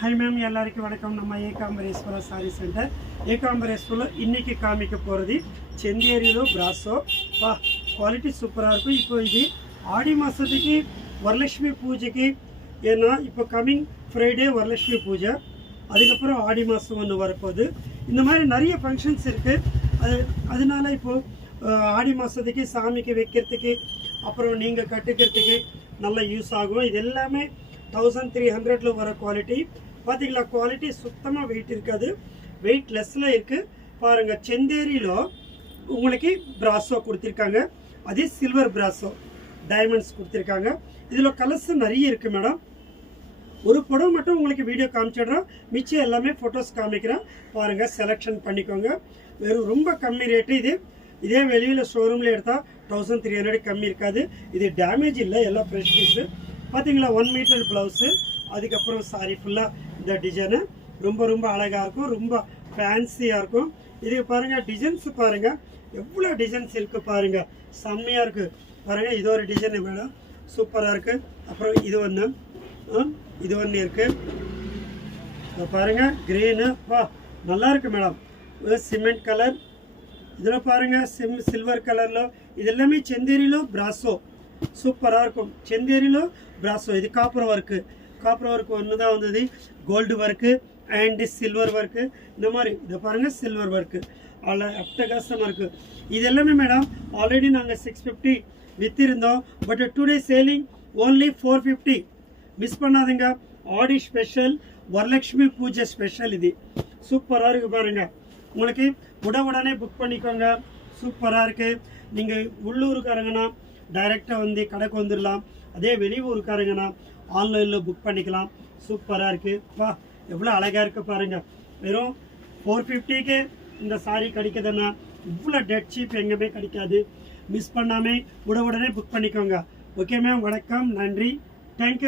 high ma'am எல்லாருக்கும் வணக்கம் நம்ம ஏகாம்பரேஸ்வரர் சாரி சென்டர் ஏகாம்பரேஸ்வரர் இன்னைக்கு காமிக்க போறது செந்தேரியில பிராசோ வா குவாலிட்டி சூப்பரா இருக்கும் இப்போ இது ஆடி மாசத்துக்கு வரலட்சுமி பூஜைக்கு ஏன்னா இப்போ கமிங் ஃப்ரைடே வரலட்சுமி பூஜை அதுக்கு அப்புறம் ஆடி மாசம் வந்து வரப்போகுது இந்த மாதிரி நிறைய ஃபங்க்ஷன்ஸ் இருக்கு அதனால இப்போ ஆடி மாசத்துக்கு சாமிக்கு வைக்கிறதுக்கு அப்புறம் நீங்க கட்டிக்கிறதுக்கு நல்ல யூஸ் ஆகும் இது எல்லாமே 1300 வர குவாலிட்டி பாத்தீங்களா குவாலிட்டி சுத்தமா வெயிட் இருக்காது வெயிட் லெஸ்ல இருக்கு பாருங்க செந்தேரியில உங்களுக்கு பிராசோ கொடுத்திருக்காங்க அதே சில்வர் பிராசோ டைமண்ட்ஸ் கொடுத்திருக்காங்க இதுல கலர்ஸ் நிறைய இருக்கு மேடம் ஒரு படம் மட்டும் உங்களுக்கு வீடியோ காமிச்சிடுறோம் மிச்சம் எல்லாமே போட்டோஸ் காமிக்கிறேன் பாருங்க செலக்ஷன் பண்ணிக்கோங்க வெறும் ரொம்ப கம்மி ரேட் இது இதே வெளியில ஷோரூம்ல எடுத்தா 1300 கம்மி இருக்காது இது டேமேஜ் இல்லை எல்லாம் ஃப்ரெஷ் பீஸ் பாத்தீங்களா 1 மீட்டர் பிளவுஸ் அதுக்கப்புறம் சாரி ஃபுல்லா இந்த டிசைன் ரொம்ப ரொம்ப அழகா இருக்கும் ரொம்ப ஃபேன்சியா இருக்கும் இது பாருங்க டிசைன்ஸ் பாருங்க எவ்வளவு டிசைன்ஸ் இருக்கு பாருங்க செம்மையா இருக்கு பாருங்க இது ஒரு டிசைன் மேடம் சூப்பரா இருக்கு அப்புறம் இது ஒன்று இருக்கு பாருங்க கிரீன் வா நல்லா இருக்கு மேடம் சிமெண்ட் கலர் இதில் பாருங்க சில்வர் கலர்ல இது எல்லாமே செந்தேரியில பிராசோ சூப்பரா இருக்கும் செந்தேரியில பிராசோ இது காப்பர் ஒர்க் ஒன்று தான் வந்தது gold work and silver work இந்த மாதிரி இதை பாருங்க சில்வர் ஒர்க்கு அட்டகாசமாக இருக்குது இது எல்லாமே மேடம் ஆல்ரெடி நாங்கள் 650 வித்திருந்தோம் but today selling only 450 miss பண்ணாதீங்க ஆடி ஸ்பெஷல் வரலட்சுமி பூஜை ஸ்பெஷல் இது சூப்பராக இருக்குது பாருங்க உங்களுக்கு உடனே புக் பண்ணிக்கோங்க சூப்பராக இருக்குது நீங்கள் உள்ளூருக்காரங்கன்னா டைரெக்டாக வந்து கடைக்கு வந்துடலாம் அதே வெளியூருக்காரங்கன்னா ஆன்லைனில் புக் பண்ணிக்கலாம் சூப்பராக இருக்குது வா எவ்வளோ அழகாக இருக்குது பாருங்கள் வெறும் 450க்கு இந்த சாரீ கிடைக்குதுன்னா இவ்வளோ டெட் சீப் எங்கேயுமே கிடைக்காது மிஸ் பண்ணாமல் உடனே புக் பண்ணிக்கோங்க ஓகே மேம் வணக்கம் நன்றி தேங்க்யூ